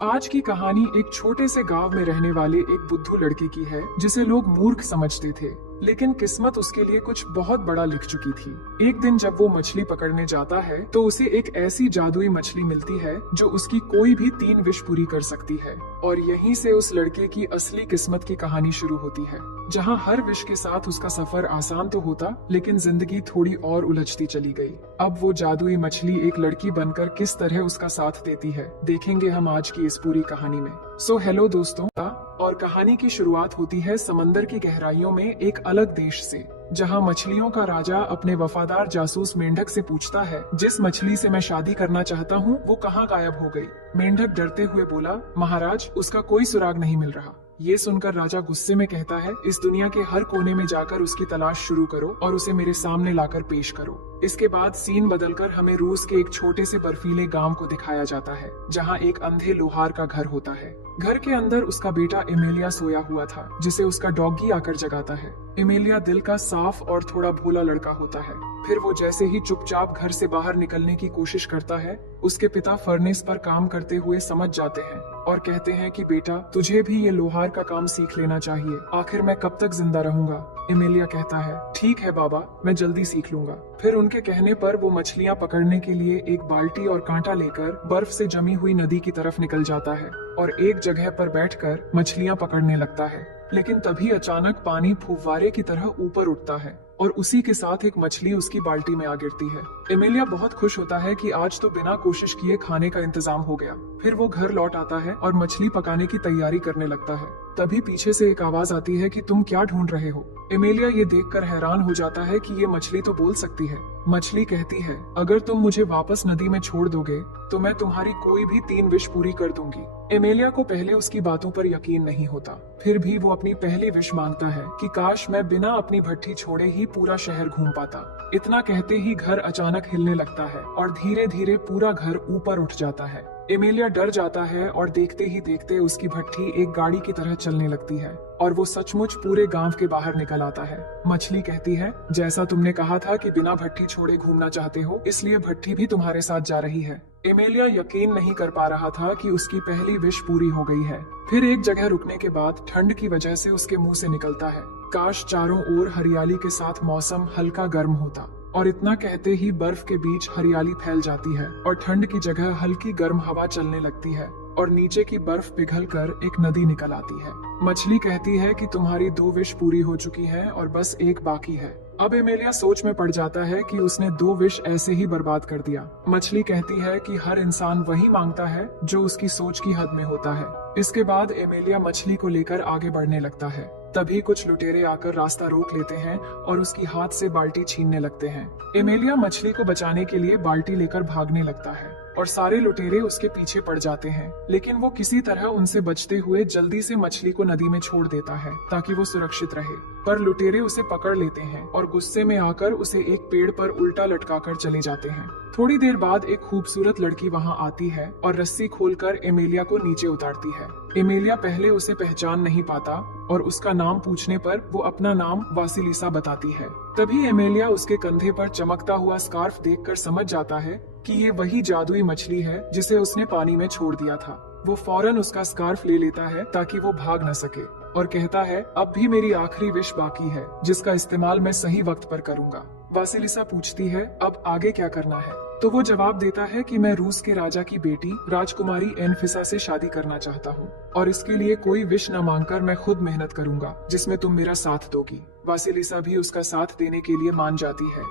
आज की कहानी एक छोटे से गांव में रहने वाले एक बुद्धू लड़के की है जिसे लोग मूर्ख समझते थे, लेकिन किस्मत उसके लिए कुछ बहुत बड़ा लिख चुकी थी। एक दिन जब वो मछली पकड़ने जाता है तो उसे एक ऐसी जादुई मछली मिलती है जो उसकी कोई भी 3 विश पूरी कर सकती है। और यहीं से उस लड़के की असली किस्मत की कहानी शुरू होती है, जहाँ हर विश के साथ उसका सफर आसान तो होता, लेकिन जिंदगी थोड़ी और उलझती चली गई। अब वो जादुई मछली एक लड़की बनकर किस तरह उसका साथ देती है, देखेंगे हम आज की इस पूरी कहानी में। सो हेलो दोस्तों, और कहानी की शुरुआत होती है समंदर की गहराइयों में एक अलग देश से, जहां मछलियों का राजा अपने वफादार जासूस मेंढक से पूछता है, जिस मछली से मैं शादी करना चाहता हूं वो कहां गायब हो गई। मेंढक डरते हुए बोला, महाराज, उसका कोई सुराग नहीं मिल रहा। ये सुनकर राजा गुस्से में कहता है, इस दुनिया के हर कोने में जाकर उसकी तलाश शुरू करो और उसे मेरे सामने लाकर पेश करो। इसके बाद सीन बदलकर हमें रूस के एक छोटे से बर्फीले गांव को दिखाया जाता है, जहां एक अंधे लोहार का घर होता है। घर के अंदर उसका बेटा एमेलिया सोया हुआ था, जिसे उसका डॉगी आकर जगाता है। एमेलिया दिल का साफ और थोड़ा भोला लड़का होता है। फिर वो जैसे ही चुपचाप घर से बाहर निकलने की कोशिश करता है, उसके पिता फर्नेस पर काम करते हुए समझ जाते हैं और कहते हैं कि बेटा, तुझे भी ये लोहार का काम सीख लेना चाहिए। आखिर मैं कब तक जिंदा रहूंगा? एमेलिया कहता है, ठीक है बाबा, मैं जल्दी सीख लूंगा। फिर उनके कहने पर वो मछलियां पकड़ने के लिए एक बाल्टी और कांटा लेकर बर्फ से जमी हुई नदी की तरफ निकल जाता है और एक जगह पर बैठकर मछलियां पकड़ने लगता है। लेकिन तभी अचानक पानी फुव्वारे की तरह ऊपर उठता है और उसी के साथ एक मछली उसकी बाल्टी में आ गिरती है। एमेलिया बहुत खुश होता है कि आज तो बिना कोशिश किए खाने का इंतजाम हो गया। फिर वो घर लौट आता है और मछली पकाने की तैयारी करने लगता है। तभी पीछे से एक आवाज आती है कि तुम क्या ढूंढ रहे हो? एमेलिया ये देखकर हैरान हो जाता है कि ये मछली तो बोल सकती है। मछली कहती है, अगर तुम मुझे वापस नदी में छोड़ दोगे तो मैं तुम्हारी कोई भी 3 विश पूरी कर दूंगी। एमेलिया को पहले उसकी बातों पर यकीन नहीं होता, फिर भी वो अपनी पहली विश मांगता है कि काश मैं बिना अपनी भट्ठी छोड़े ही पूरा शहर घूम पाता। इतना कहते ही घर अचानक हिलने लगता है और धीरे धीरे पूरा घर ऊपर उठ जाता है। एमेलिया डर जाता है और देखते ही देखते उसकी भट्ठी एक गाड़ी की तरह चलने लगती है और वो सचमुच पूरे गांव के बाहर निकल आता है। मछली कहती है, जैसा तुमने कहा था कि बिना भट्ठी छोड़े घूमना चाहते हो, इसलिए भट्ठी भी तुम्हारे साथ जा रही है। एमेलिया यकीन नहीं कर पा रहा था कि उसकी पहली विश पूरी हो गई है। फिर एक जगह रुकने के बाद ठंड की वजह से उसके मुंह से निकलता है, काश चारों ओर हरियाली के साथ मौसम हल्का गर्म होता। और इतना कहते ही बर्फ के बीच हरियाली फैल जाती है और ठंड की जगह हल्की गर्म हवा चलने लगती है और नीचे की बर्फ पिघलकर एक नदी निकल आती है। मछली कहती है कि तुम्हारी 2 विश पूरी हो चुकी हैं और बस एक बाकी है। अब एमेलिया सोच में पड़ जाता है कि उसने 2 विश ऐसे ही बर्बाद कर दिया। मछली कहती है कि हर इंसान वही मांगता है जो उसकी सोच की हद में होता है। इसके बाद एमेलिया मछली को लेकर आगे बढ़ने लगता है। तभी कुछ लुटेरे आकर रास्ता रोक लेते हैं और उसकी हाथ से बाल्टी छीनने लगते हैं। एमेलिया मछली को बचाने के लिए बाल्टी लेकर भागने लगता है और सारे लुटेरे उसके पीछे पड़ जाते हैं, लेकिन वो किसी तरह उनसे बचते हुए जल्दी से मछली को नदी में छोड़ देता है ताकि वो सुरक्षित रहे। पर लुटेरे उसे पकड़ लेते हैं और गुस्से में आकर उसे एक पेड़ पर उल्टा लटकाकर चले जाते हैं। थोड़ी देर बाद एक खूबसूरत लड़की वहां आती है और रस्सी खोलकर एमेलिया को नीचे उतारती है। एमेलिया पहले उसे पहचान नहीं पाता और उसका नाम पूछने पर वो अपना नाम वासिलिसा बताती है। तभी एमेलिया उसके कंधे पर चमकता हुआ स्कार्फ देखकर समझ जाता है कि ये वही जादुई मछली है जिसे उसने पानी में छोड़ दिया था। वो फौरन उसका स्कार्फ ले लेता है ताकि वो भाग न सके और कहता है, अब भी मेरी आखिरी विश बाकी है जिसका इस्तेमाल मैं सही वक्त पर करूंगा। वासिलिसा पूछती है, अब आगे क्या करना है? तो वो जवाब देता है कि मैं रूस के राजा की बेटी राजकुमारी एनफिसा से शादी करना चाहता हूँ और इसके लिए कोई विश न मांगकर मैं खुद मेहनत करूंगा जिसमें तुम मेरा साथ दोगी। वासिलिसा भी उसका साथ देने के लिए मान जाती है,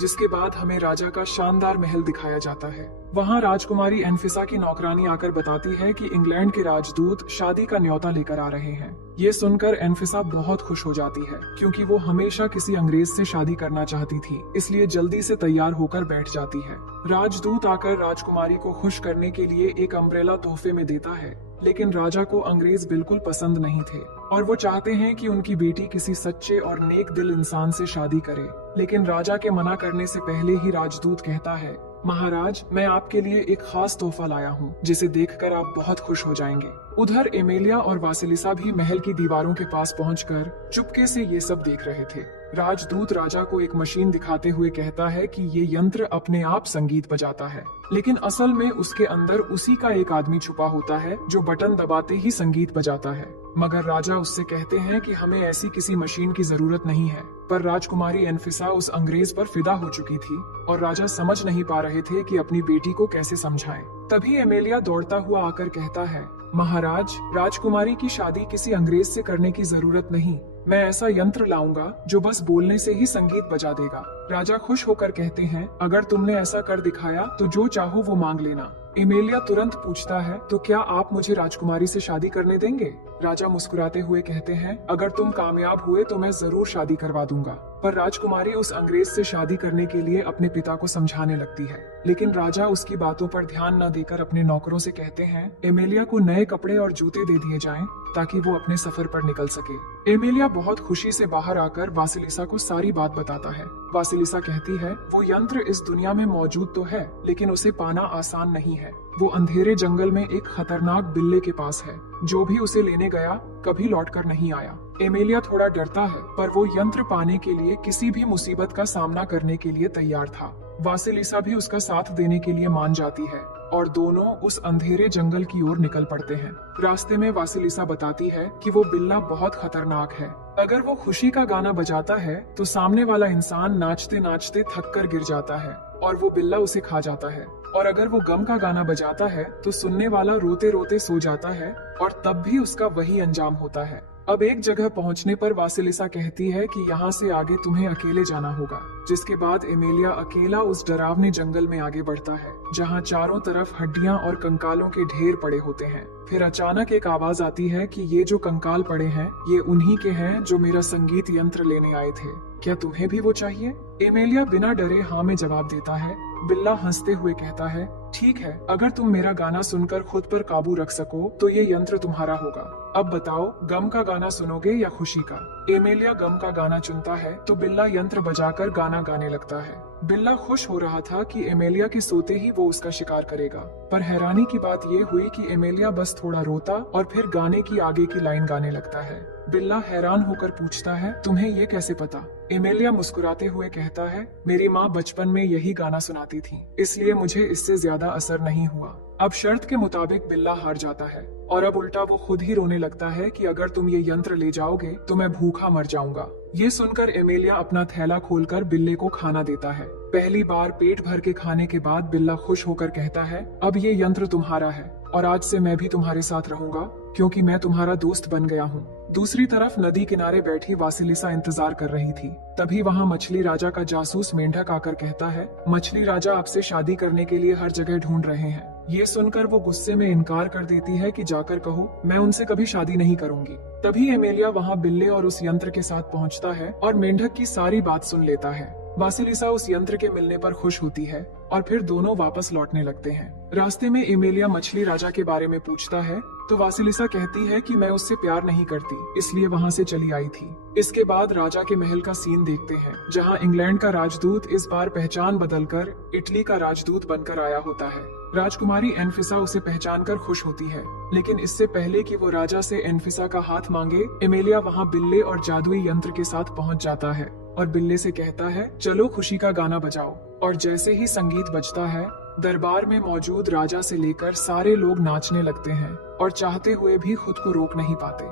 जिसके बाद हमें राजा का शानदार महल दिखाया जाता है। वहाँ राजकुमारी एनफिसा की नौकरानी आकर बताती है कि इंग्लैंड के राजदूत शादी का न्योता लेकर आ रहे हैं। ये सुनकर एनफिसा बहुत खुश हो जाती है, क्योंकि वो हमेशा किसी अंग्रेज से शादी करना चाहती थी, इसलिए जल्दी से तैयार होकर बैठ जाती है। राजदूत आकर राजकुमारी को खुश करने के लिए एक अम्ब्रेला तोहफे में देता है, लेकिन राजा को अंग्रेज बिल्कुल पसंद नहीं थे और वो चाहते हैं कि उनकी बेटी किसी सच्चे और नेक दिल इंसान से शादी करे। लेकिन राजा के मना करने से पहले ही राजदूत कहता है, महाराज, मैं आपके लिए एक खास तोहफा लाया हूँ जिसे देखकर आप बहुत खुश हो जाएंगे। उधर एमेलिया और वासिलिसा भी महल की दीवारों के पास पहुंचकर चुपके से ये सब देख रहे थे। राजदूत राजा को एक मशीन दिखाते हुए कहता है कि ये यंत्र अपने आप संगीत बजाता है, लेकिन असल में उसके अंदर उसी का एक आदमी छुपा होता है जो बटन दबाते ही संगीत बजाता है। मगर राजा उससे कहते हैं कि हमें ऐसी किसी मशीन की जरूरत नहीं है। पर राजकुमारी एनफिसा उस अंग्रेज पर फिदा हो चुकी थी और राजा समझ नहीं पा रहे थे कि अपनी बेटी को कैसे समझाएं। तभी एमेलिया दौड़ता हुआ आकर कहता है, महाराज, राजकुमारी की शादी किसी अंग्रेज से करने की जरूरत नहीं। मैं ऐसा यंत्र लाऊंगा जो बस बोलने से ही संगीत बजा देगा। राजा खुश होकर कहते हैं, अगर तुमने ऐसा कर दिखाया तो जो चाहो वो मांग लेना। एमेलिया तुरंत पूछता है, तो क्या आप मुझे राजकुमारी से शादी करने देंगे? राजा मुस्कुराते हुए कहते हैं, अगर तुम कामयाब हुए तो मैं जरूर शादी करवा दूंगा। पर राजकुमारी उस अंग्रेज से शादी करने के लिए अपने पिता को समझाने लगती है, लेकिन राजा उसकी बातों पर ध्यान न देकर अपने नौकरों से कहते हैं, एमेलिया को नए कपड़े और जूते दे दिए जाएं ताकि वो अपने सफर पर निकल सके। एमेलिया बहुत खुशी से बाहर आकर वासिलिसा को सारी बात बताता है। वासिलिसा कहती है, वो यंत्र इस दुनिया में मौजूद तो है, लेकिन उसे पाना आसान नहीं है। वो अंधेरे जंगल में एक खतरनाक बिल्ले के पास है, जो भी उसे लेने गया कभी लौटकर नहीं आया। एमेलिया थोड़ा डरता है, पर वो यंत्र पाने के लिए किसी भी मुसीबत का सामना करने के लिए तैयार था। वासिलिसा भी उसका साथ देने के लिए मान जाती है और दोनों उस अंधेरे जंगल की ओर निकल पड़ते हैं। रास्ते में वासिलिसा बताती है कि वो बिल्ला बहुत खतरनाक है। अगर वो खुशी का गाना बजाता है तो सामने वाला इंसान नाचते नाचते थक कर गिर जाता है और वो बिल्ला उसे खा जाता है। और अगर वो गम का गाना बजाता है तो सुनने वाला रोते रोते सो जाता है और तब भी उसका वही अंजाम होता है। अब एक जगह पहुंचने पर वासिलिसा कहती है कि यहाँ से आगे तुम्हें अकेले जाना होगा, जिसके बाद एमेलिया अकेला उस डरावने जंगल में आगे बढ़ता है, जहाँ चारों तरफ हड्डियां और कंकालों के ढेर पड़े होते हैं। फिर अचानक एक आवाज आती है कि ये जो कंकाल पड़े हैं ये उन्हीं के हैं जो मेरा संगीत यंत्र लेने आए थे। क्या तुम्हें भी वो चाहिए? एमेलिया बिना डरे हाँ में जवाब देता है। बिल्ला हंसते हुए कहता है, ठीक है, अगर तुम मेरा गाना सुनकर खुद पर काबू रख सको तो ये यंत्र तुम्हारा होगा। अब बताओ, गम का गाना सुनोगे या खुशी का? एमेलिया गम का गाना चुनता है तो बिल्ला यंत्र बजाकर गाना गाने लगता है। बिल्ला खुश हो रहा था कि एमेलिया के सोते ही वो उसका शिकार करेगा, पर हैरानी की बात ये हुई कि एमेलिया बस थोड़ा रोता और फिर गाने की आगे की लाइन गाने लगता है। बिल्ला हैरान होकर पूछता है, तुम्हें ये कैसे पता? एमेलिया मुस्कुराते हुए कहता है, मेरी माँ बचपन में यही गाना सुनाती थी, इसलिए मुझे इससे ज्यादा असर नहीं हुआ। अब शर्त के मुताबिक बिल्ला हार जाता है और अब उल्टा वो खुद ही रोने लगता है कि अगर तुम ये यंत्र ले जाओगे तो मैं भूखा मर जाऊंगा। ये सुनकर एमेलिया अपना थैला खोलकर बिल्ले को खाना देता है। पहली बार पेट भर के खाने के बाद बिल्ला खुश होकर कहता है, अब ये यंत्र तुम्हारा है और आज से मैं भी तुम्हारे साथ रहूंगा क्योंकि मैं तुम्हारा दोस्त बन गया हूँ। दूसरी तरफ नदी किनारे बैठी वासिलिसा इंतजार कर रही थी। तभी वहाँ मछली राजा का जासूस मेंढक आकर कहता है, मछली राजा आपसे शादी करने के लिए हर जगह ढूंढ रहे हैं। ये सुनकर वो गुस्से में इनकार कर देती है कि जाकर कहो मैं उनसे कभी शादी नहीं करूंगी। तभी एमेलिया वहाँ बिल्ले और उस यंत्र के साथ पहुँचता है और मेंढक की सारी बात सुन लेता है। वासिलिसा उस यंत्र के मिलने पर खुश होती है और फिर दोनों वापस लौटने लगते हैं। रास्ते में एमेलिया मछली राजा के बारे में पूछता है तो वासिलिसा कहती है कि मैं उससे प्यार नहीं करती, इसलिए वहाँ से चली आई थी। इसके बाद राजा के महल का सीन देखते हैं, जहाँ इंग्लैंड का राजदूत इस बार पहचान बदलकर इटली का राजदूत बनकर आया होता है। राजकुमारी एनफिसा उसे पहचान कर खुश होती है, लेकिन इससे पहले कि वो राजा से एनफिसा का हाथ मांगे, एमेलिया वहाँ बिल्ले और जादुई यंत्र के साथ पहुँच जाता है और बिल्ले से कहता है, चलो खुशी का गाना बजाओ। और जैसे ही संगीत बजता है, दरबार में मौजूद राजा से लेकर सारे लोग नाचने लगते हैं और चाहते हुए भी खुद को रोक नहीं पाते।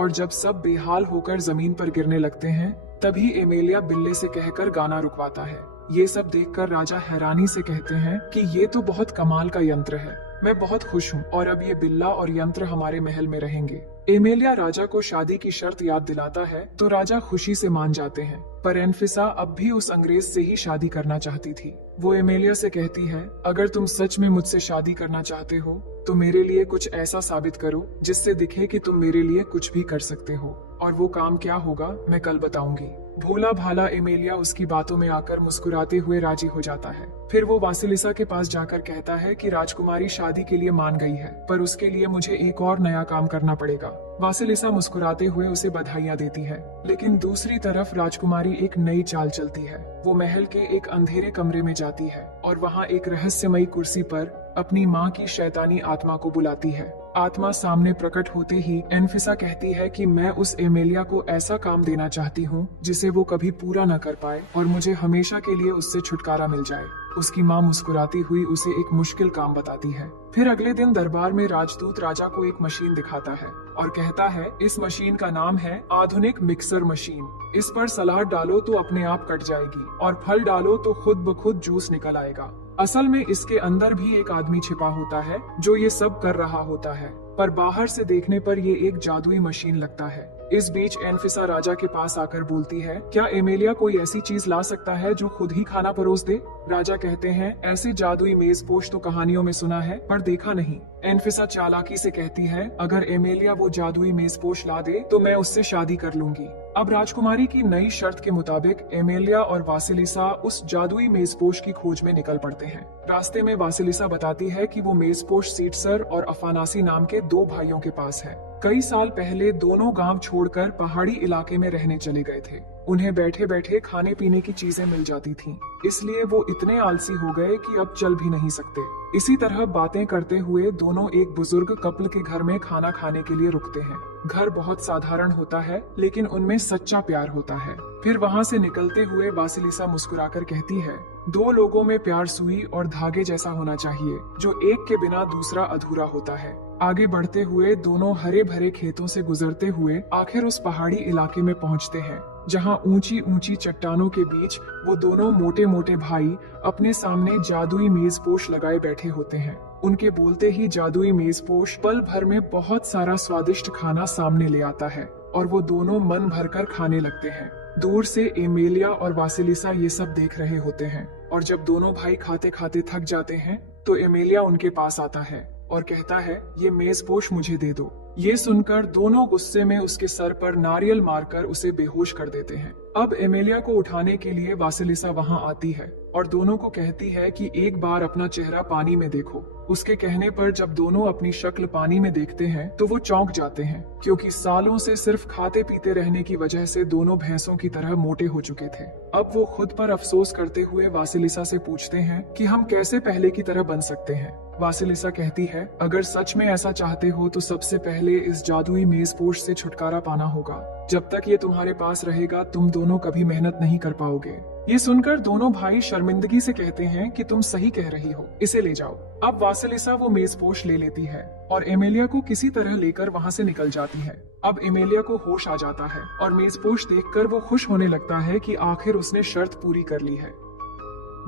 और जब सब बेहाल होकर जमीन पर गिरने लगते हैं, तभी एमेलिया बिल्ले से कहकर गाना रुकवाता है। ये सब देखकर राजा हैरानी से कहते हैं कि ये तो बहुत कमाल का यंत्र है, मैं बहुत खुश हूँ और अब ये बिल्ला और यंत्र हमारे महल में रहेंगे। एमेलिया राजा को शादी की शर्त याद दिलाता है तो राजा खुशी से मान जाते हैं, पर एनफिसा अब भी उस अंग्रेज से ही शादी करना चाहती थी। वो एमेलिया से कहती है, अगर तुम सच में मुझसे शादी करना चाहते हो तो मेरे लिए कुछ ऐसा साबित करो जिससे दिखे कि तुम मेरे लिए कुछ भी कर सकते हो, और वो काम क्या होगा मैं कल बताऊंगी। भोला भाला एमेलिया उसकी बातों में आकर मुस्कुराते हुए राजी हो जाता है। फिर वो वासिलिसा के पास जाकर कहता है कि राजकुमारी शादी के लिए मान गई है, पर उसके लिए मुझे एक और नया काम करना पड़ेगा। वासिलिसा मुस्कुराते हुए उसे बधाइयाँ देती है, लेकिन दूसरी तरफ राजकुमारी एक नई चाल चलती है। वो महल के एक अंधेरे कमरे में जाती है और वहाँ एक रहस्यमयी कुर्सी पर अपनी माँ की शैतानी आत्मा को बुलाती है। आत्मा सामने प्रकट होते ही एनफिसा कहती है कि मैं उस एमेलिया को ऐसा काम देना चाहती हूँ जिसे वो कभी पूरा न कर पाए और मुझे हमेशा के लिए उससे छुटकारा मिल जाए। उसकी माँ मुस्कुराती हुई उसे एक मुश्किल काम बताती है। फिर अगले दिन दरबार में राजदूत राजा को एक मशीन दिखाता है और कहता है इस मशीन का नाम है आधुनिक मिक्सर मशीन। इस पर सलाद डालो तो अपने आप कट जाएगी और फल डालो तो खुद ब खुद जूस निकल आएगा। असल में इसके अंदर भी एक आदमी छिपा होता है जो ये सब कर रहा होता है, पर बाहर से देखने पर ये एक जादुई मशीन लगता है। इस बीच एनफिसा राजा के पास आकर बोलती है, क्या एमेलिया कोई ऐसी चीज ला सकता है जो खुद ही खाना परोस दे? राजा कहते हैं, ऐसे जादुई मेजपोश तो कहानियों में सुना है पर देखा नहीं। एनफिसा चालाकी से कहती है, अगर एमेलिया वो जादुई मेजपोश ला दे तो मैं उससे शादी कर लूंगी। अब राजकुमारी की नई शर्त के मुताबिक एमेलिया और वासिलिसा उस जादुई मेजपोश की खोज में निकल पड़ते हैं। रास्ते में वासिलिसा बताती है कि वो मेजपोश सीटसर और अफानासी नाम के 2 भाइयों के पास है। कई साल पहले दोनों गांव छोड़कर पहाड़ी इलाके में रहने चले गए थे। उन्हें बैठे बैठे खाने पीने की चीजें मिल जाती थीं, इसलिए वो इतने आलसी हो गए कि अब चल भी नहीं सकते। इसी तरह बातें करते हुए दोनों एक बुजुर्ग कपल के घर में खाना खाने के लिए रुकते हैं। घर बहुत साधारण होता है लेकिन उनमें सच्चा प्यार होता है। फिर वहाँ से निकलते हुए वासिलिसा मुस्कुराकर कहती है, 2 लोगों में प्यार सुई और धागे जैसा होना चाहिए, जो एक के बिना दूसरा अधूरा होता है। आगे बढ़ते हुए दोनों हरे भरे खेतों से गुजरते हुए आखिर उस पहाड़ी इलाके में पहुँचते हैं, जहाँ ऊंची ऊंची चट्टानों के बीच वो दोनों मोटे मोटे भाई अपने सामने जादुई मेजपोश लगाए बैठे होते हैं। उनके बोलते ही जादुई मेजपोश पल भर में बहुत सारा स्वादिष्ट खाना सामने ले आता है और वो दोनों मन भरकर खाने लगते हैं। दूर से एमेलिया और वासिलिसा ये सब देख रहे होते हैं और जब दोनों भाई खाते खाते थक जाते हैं तो एमेलिया उनके पास आता है और कहता है, ये मेजपोश मुझे दे दो। ये सुनकर दोनों गुस्से में उसके सर पर नारियल मारकर उसे बेहोश कर देते हैं। अब एमेलिया को उठाने के लिए वासिलिसा वहां आती है और दोनों को कहती है कि एक बार अपना चेहरा पानी में देखो। उसके कहने पर जब दोनों अपनी शक्ल पानी में देखते हैं तो वो चौंक जाते हैं, क्योंकि सालों से सिर्फ खाते पीते रहने की वजह से दोनों भैंसों की तरह मोटे हो चुके थे। अब वो खुद पर अफसोस करते हुए वासिलिसा से पूछते हैं कि हम कैसे पहले की तरह बन सकते हैं। वासिलिसा कहती है, अगर सच में ऐसा चाहते हो तो सबसे पहले इस जादुई मेजपोश से छुटकारा पाना होगा। जब तक ये तुम्हारे पास रहेगा तुम दोनों कभी मेहनत नहीं कर पाओगे। ये सुनकर दोनों भाई शर्मिंदगी से कहते हैं कि तुम सही कह रही हो, इसे ले जाओ। अब वासिलिसा वो मेजपोश ले लेती है और एमेलिया को किसी तरह लेकर वहाँ से निकल जाती है। अब एमेलिया को होश आ जाता है और मेजपोश देखकर वो खुश होने लगता है कि आखिर उसने शर्त पूरी कर ली है।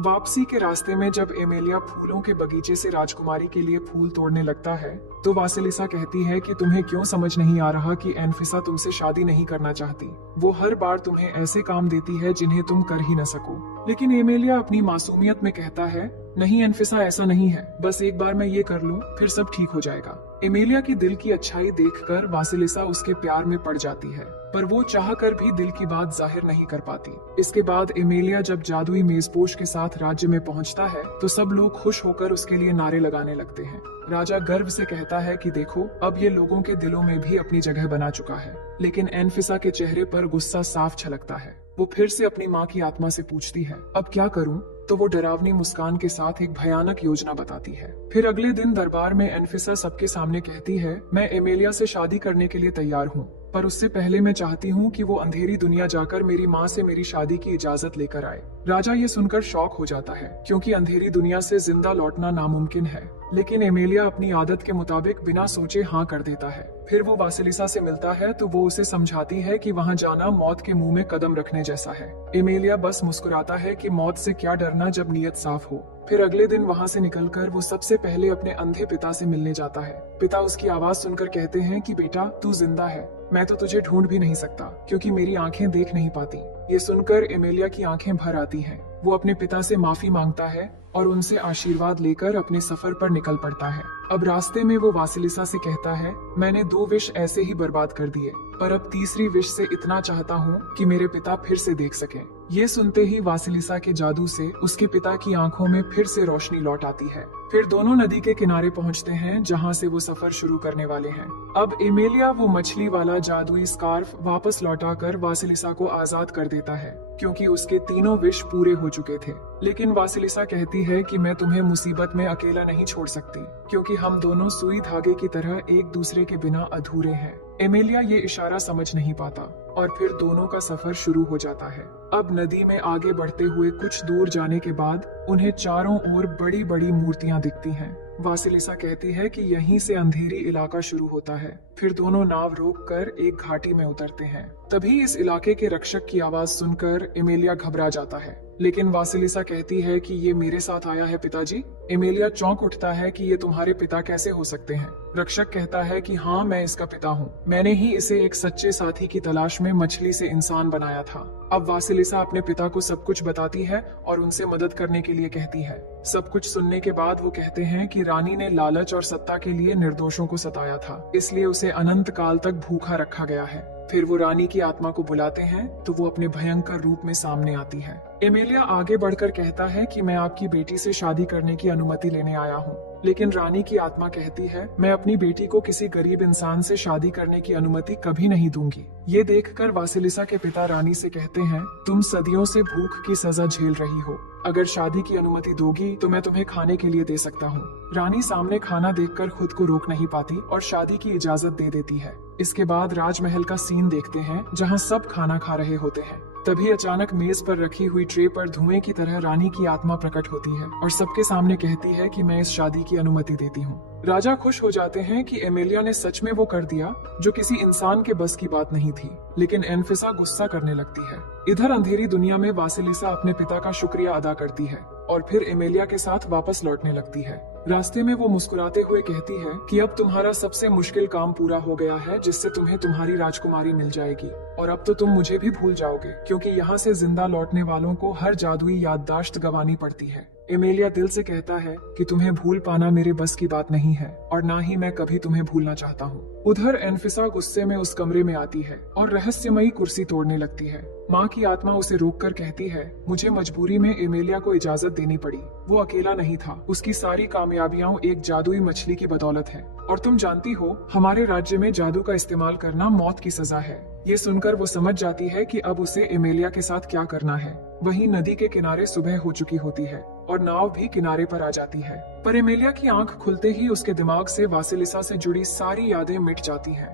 वापसी के रास्ते में जब एमेलिया फूलों के बगीचे से राजकुमारी के लिए फूल तोड़ने लगता है तो वासिलिसा कहती है कि तुम्हें क्यों समझ नहीं आ रहा कि एनफिसा तुमसे शादी नहीं करना चाहती। वो हर बार तुम्हें ऐसे काम देती है जिन्हें तुम कर ही न सको। लेकिन एमेलिया अपनी मासूमियत में कहता है, नहीं एनफिसा, ऐसा नहीं है, बस एक बार मैं ये कर लूं फिर सब ठीक हो जाएगा। एमेलिया की दिल की अच्छाई देखकर वासिलिसा उसके प्यार में पड़ जाती है, पर वो चाहकर भी दिल की बात जाहिर नहीं कर पाती। इसके बाद एमेलिया जब जादुई मेजपोश के साथ राज्य में पहुंचता है तो सब लोग खुश होकर उसके लिए नारे लगाने लगते हैं। राजा गर्व से कहता है कि देखो, अब ये लोगों के दिलों में भी अपनी जगह बना चुका है। लेकिन एनफिसा के चेहरे पर गुस्सा साफ छलकता है। वो फिर से अपनी माँ की आत्मा से पूछती है, अब क्या करूं? तो वो डरावनी मुस्कान के साथ एक भयानक योजना बताती है। फिर अगले दिन दरबार में एनफिसा सबके सामने कहती है, मैं एमेलिया से शादी करने के लिए तैयार हूँ, पर उससे पहले मैं चाहती हूँ कि वो अंधेरी दुनिया जाकर मेरी माँ से मेरी शादी की इजाजत लेकर आए। राजा ये सुनकर शॉक हो जाता है, क्योंकि अंधेरी दुनिया से जिंदा लौटना नामुमकिन है। लेकिन एमेलिया अपनी आदत के मुताबिक बिना सोचे हाँ कर देता है। फिर वो वासिलिसा से मिलता है तो वो उसे समझाती है कि वहाँ जाना मौत के मुंह में कदम रखने जैसा है। एमेलिया बस मुस्कुराता है कि मौत से क्या डरना जब नीयत साफ हो। फिर अगले दिन वहाँ से निकलकर वो सबसे पहले अपने अंधे पिता से मिलने जाता है। पिता उसकी आवाज सुनकर कहते हैं कि बेटा, तू जिंदा है, मैं तो तुझे ढूंढ भी नहीं सकता क्योंकि मेरी आंखें देख नहीं पाती। ये सुनकर एमेलिया की आंखें भर आती हैं। वो अपने पिता से माफी मांगता है और उनसे आशीर्वाद लेकर अपने सफर पर निकल पड़ता है। अब रास्ते में वो वासिलिसा से कहता है, मैंने 2 विश ऐसे ही बर्बाद कर दिए, पर अब तीसरी विश से इतना चाहता हूँ कि मेरे पिता फिर से देख सकें। ये सुनते ही वासिलिसा के जादू से उसके पिता की आंखों में फिर से रोशनी लौट आती है। फिर दोनों नदी के किनारे पहुंचते हैं जहां से वो सफर शुरू करने वाले हैं। अब एमेलिया वो मछली वाला जादुई स्कार्फ वापस लौटाकर वासिलिसा को आजाद कर देता है, क्योंकि उसके तीनों विश पूरे हो चुके थे। लेकिन वासिलिसा कहती है कि मैं तुम्हें मुसीबत में अकेला नहीं छोड़ सकती, क्योंकि हम दोनों सुई धागे की तरह एक दूसरे के बिना अधूरे हैं। एमेलिया ये इशारा समझ नहीं पाता और फिर दोनों का सफर शुरू हो जाता है। अब नदी में आगे बढ़ते हुए कुछ दूर जाने के बाद उन्हें चारों ओर बड़ी बड़ी मूर्तियां दिखती हैं। वासिलिसा कहती है कि यहीं से अंधेरी इलाका शुरू होता है। फिर दोनों नाव रोककर एक घाटी में उतरते हैं। तभी इस इलाके के रक्षक की आवाज सुनकर एमेलिया घबरा जाता है, लेकिन वासिलिसा कहती है कि ये मेरे साथ आया है पिताजी। एमेलिया चौंक उठता है कि ये तुम्हारे पिता कैसे हो सकते हैं। रक्षक कहता है कि हाँ, मैं इसका पिता हूँ। मैंने ही इसे एक सच्चे साथी की तलाश में मछली से इंसान बनाया था। अब वासिलिसा अपने पिता को सब कुछ बताती है और उनसे मदद करने के लिए कहती है। सब कुछ सुनने के बाद वो कहते हैं कि रानी ने लालच और सत्ता के लिए निर्दोषों को सताया था, इसलिए उसे अनंत काल तक भूखा रखा गया है। फिर वो रानी की आत्मा को बुलाते हैं तो वो अपने भयंकर रूप में सामने आती है। एमेलिया आगे बढ़कर कहता है कि मैं आपकी बेटी से शादी करने की अनुमति लेने आया हूँ, लेकिन रानी की आत्मा कहती है मैं अपनी बेटी को किसी गरीब इंसान से शादी करने की अनुमति कभी नहीं दूंगी। ये देखकर वासिलिसा के पिता रानी से कहते हैं तुम सदियों से भूख की सजा झेल रही हो, अगर शादी की अनुमति दोगी तो मैं तुम्हें खाने के लिए दे सकता हूँ। रानी सामने खाना देखकर खुद को रोक नहीं पाती और शादी की इजाजत दे देती है। इसके बाद राजमहल का सीन देखते हैं जहाँ सब खाना खा रहे होते हैं। तभी अचानक मेज पर रखी हुई ट्रे पर धुएं की तरह रानी की आत्मा प्रकट होती है और सबके सामने कहती है कि मैं इस शादी की अनुमति देती हूँ। राजा खुश हो जाते हैं कि एमेलिया ने सच में वो कर दिया जो किसी इंसान के बस की बात नहीं थी, लेकिन एनफिसा गुस्सा करने लगती है। इधर अंधेरी दुनिया में वासिलिसा अपने पिता का शुक्रिया अदा करती है और फिर एमेलिया के साथ वापस लौटने लगती है। रास्ते में वो मुस्कुराते हुए कहती है कि अब तुम्हारा सबसे मुश्किल काम पूरा हो गया है, जिससे तुम्हें तुम्हारी राजकुमारी मिल जाएगी और अब तो तुम मुझे भी भूल जाओगे, क्योंकि यहाँ से जिंदा लौटने वालों को हर जादुई याददाश्त गंवानी पड़ती है। एमेलिया दिल से कहता है कि तुम्हें भूल पाना मेरे बस की बात नहीं है और ना ही मैं कभी तुम्हें भूलना चाहता हूँ। उधर एनफिसा गुस्से में उस कमरे में आती है और रहस्यमयी कुर्सी तोड़ने लगती है। माँ की आत्मा उसे रोककर कहती है मुझे मजबूरी में एमेलिया को इजाजत देनी पड़ी। वो अकेला नहीं था, उसकी सारी कामयाबियां एक जादुई मछली की बदौलत है और तुम जानती हो हमारे राज्य में जादू का इस्तेमाल करना मौत की सजा है। ये सुनकर वो समझ जाती है कि अब उसे एमेलिया के साथ क्या करना है। वहीं नदी के किनारे सुबह हो चुकी होती है और नाव भी किनारे पर आ जाती है, पर एमेलिया की आंख खुलते ही उसके दिमाग से वासिलिसा से जुड़ी सारी यादें मिट जाती हैं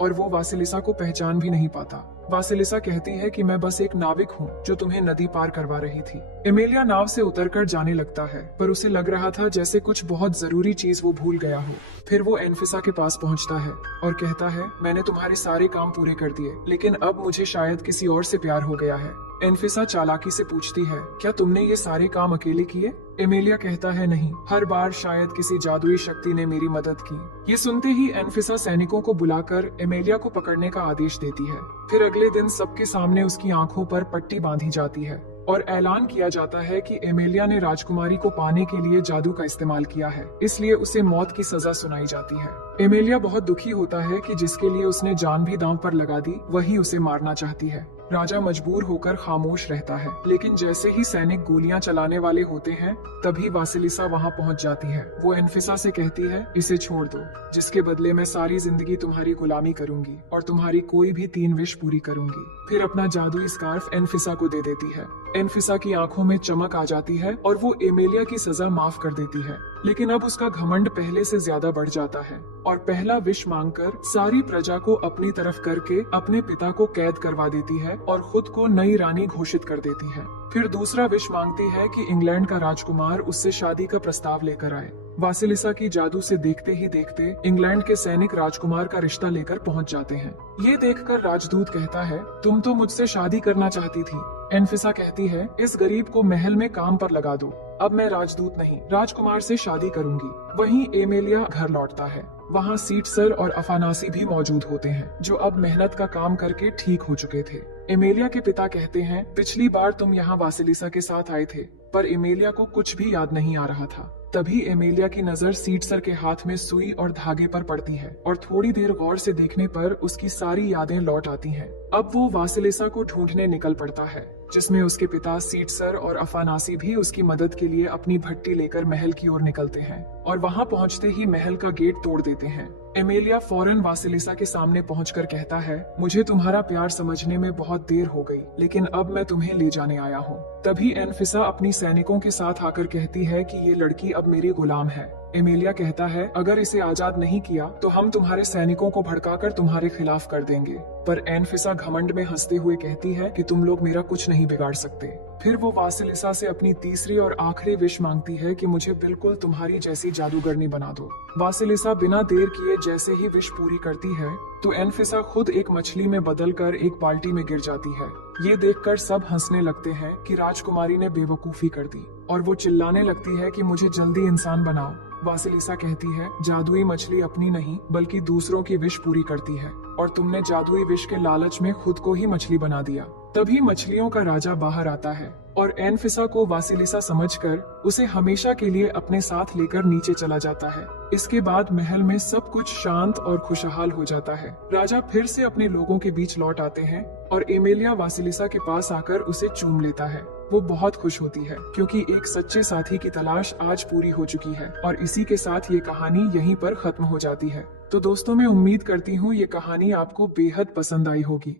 और वो वासिलिसा को पहचान भी नहीं पाता। वासिलिसा कहती है कि मैं बस एक नाविक हूँ जो तुम्हें नदी पार करवा रही थी। एमेलिया नाव से उतरकर जाने लगता है, पर उसे लग रहा था जैसे कुछ बहुत जरूरी चीज वो भूल गया हो। फिर वो एनफिसा के पास पहुँचता है और कहता है मैंने तुम्हारे सारे काम पूरे कर दिए, लेकिन अब मुझे शायद किसी और से प्यार हो गया है। एनफिसा चालाकी से पूछती है क्या तुमने ये सारे काम अकेले किए? एमेलिया कहता है नहीं, हर बार शायद किसी जादुई शक्ति ने मेरी मदद की। ये सुनते ही एनफिसा सैनिकों को बुलाकर एमेलिया को पकड़ने का आदेश देती है। फिर अगले दिन सबके सामने उसकी आंखों पर पट्टी बांधी जाती है और ऐलान किया जाता है कि एमेलिया ने राजकुमारी को पाने के लिए जादू का इस्तेमाल किया है, इसलिए उसे मौत की सजा सुनाई जाती है। एमेलिया बहुत दुखी होता है कि जिसके लिए उसने जान भी दांव पर लगा दी वही उसे मारना चाहती है। राजा मजबूर होकर खामोश रहता है, लेकिन जैसे ही सैनिक गोलियां चलाने वाले होते हैं तभी वासिलिसा वहां पहुंच जाती है। वो एनफिसा से कहती है इसे छोड़ दो, जिसके बदले मैं सारी जिंदगी तुम्हारी गुलामी करूंगी और तुम्हारी कोई भी 3 विश पूरी करूंगी। फिर अपना जादुई स्कार्फ एनफिसा को दे देती है। एनफिसा की आंखों में चमक आ जाती है और वो एमेलिया की सजा माफ कर देती है, लेकिन अब उसका घमंड पहले से ज्यादा बढ़ जाता है और पहला विश मांगकर सारी प्रजा को अपनी तरफ करके अपने पिता को कैद करवा देती है और खुद को नई रानी घोषित कर देती है। फिर दूसरा विश मांगती है कि इंग्लैंड का राजकुमार उससे शादी का प्रस्ताव लेकर आए। वासिलिसा की जादू से देखते ही देखते इंग्लैंड के सैनिक राजकुमार का रिश्ता लेकर पहुंच जाते हैं। ये देखकर राजदूत कहता है तुम तो मुझसे शादी करना चाहती थी। एनफिसा कहती है इस गरीब को महल में काम पर लगा दो, अब मैं राजदूत नहीं राजकुमार से शादी करूंगी। वहीं एमेलिया घर लौटता है। वहाँ सीटसर और अफानासी भी मौजूद होते हैं जो अब मेहनत का काम करके ठीक हो चुके थे। एमेलिया के पिता कहते हैं पिछली बार तुम यहाँ वासिलिसा के साथ आए थे, पर एमेलिया को कुछ भी याद नहीं आ रहा था। तभी एमेलिया की नजर सीटसर के हाथ में सुई और धागे पर पड़ती है और थोड़ी देर गौर से देखने पर उसकी सारी यादें लौट आती हैं। अब वो वासिलिसा को ढूंढने निकल पड़ता है, जिसमें उसके पिता सीटसर और अफानासी भी उसकी मदद के लिए अपनी भट्टी लेकर महल की ओर निकलते हैं और वहां पहुंचते ही महल का गेट तोड़ देते हैं। एमेलिया फौरन वासिलिसा के सामने पहुंचकर कहता है, मुझे तुम्हारा प्यार समझने में बहुत देर हो गई, लेकिन अब मैं तुम्हें ले जाने आया हूँ। तभी एनफिसा अपनी सैनिकों के साथ आकर कहती है कि ये लड़की अब मेरी गुलाम है। एमेलिया कहता है, अगर इसे आजाद नहीं किया तो हम तुम्हारे सैनिकों को भड़काकर तुम्हारे खिलाफ कर देंगे। पर एनफिसा घमंड में हंसते हुए कहती है कि तुम लोग मेरा कुछ नहीं बिगाड़ सकते। फिर वो वासिलिसा से अपनी तीसरी और आखिरी विश मांगती है कि मुझे बिल्कुल तुम्हारी जैसी जादूगरनी बना दो। वासिलिसा बिना देर किए जैसे ही विश पूरी करती है तो एनफिसा खुद एक मछली में बदलकर एक बाल्टी में गिर जाती है। ये देखकर सब हंसने लगते हैं कि राजकुमारी ने बेवकूफी कर दी और वो चिल्लाने लगती है कि मुझे जल्दी इंसान बनाओ। वासिलिसा कहती है, जादुई मछली अपनी नहीं बल्कि दूसरों की विश पूरी करती है और तुमने जादुई विश के लालच में खुद को ही मछली बना दिया। तभी मछलियों का राजा बाहर आता है और एनफिसा को वासिलिसा समझकर उसे हमेशा के लिए अपने साथ लेकर नीचे चला जाता है। इसके बाद महल में सब कुछ शांत और खुशहाल हो जाता है। राजा फिर से अपने लोगों के बीच लौट आते हैं और एमेलिया वासिलिसा के पास आकर उसे चूम लेता है। वो बहुत खुश होती है क्योंकि एक सच्चे साथी की तलाश आज पूरी हो चुकी है और इसी के साथ ये कहानी यहीं पर खत्म हो जाती है। तो दोस्तों, मैं उम्मीद करती हूँ ये कहानी आपको बेहद पसंद आई होगी।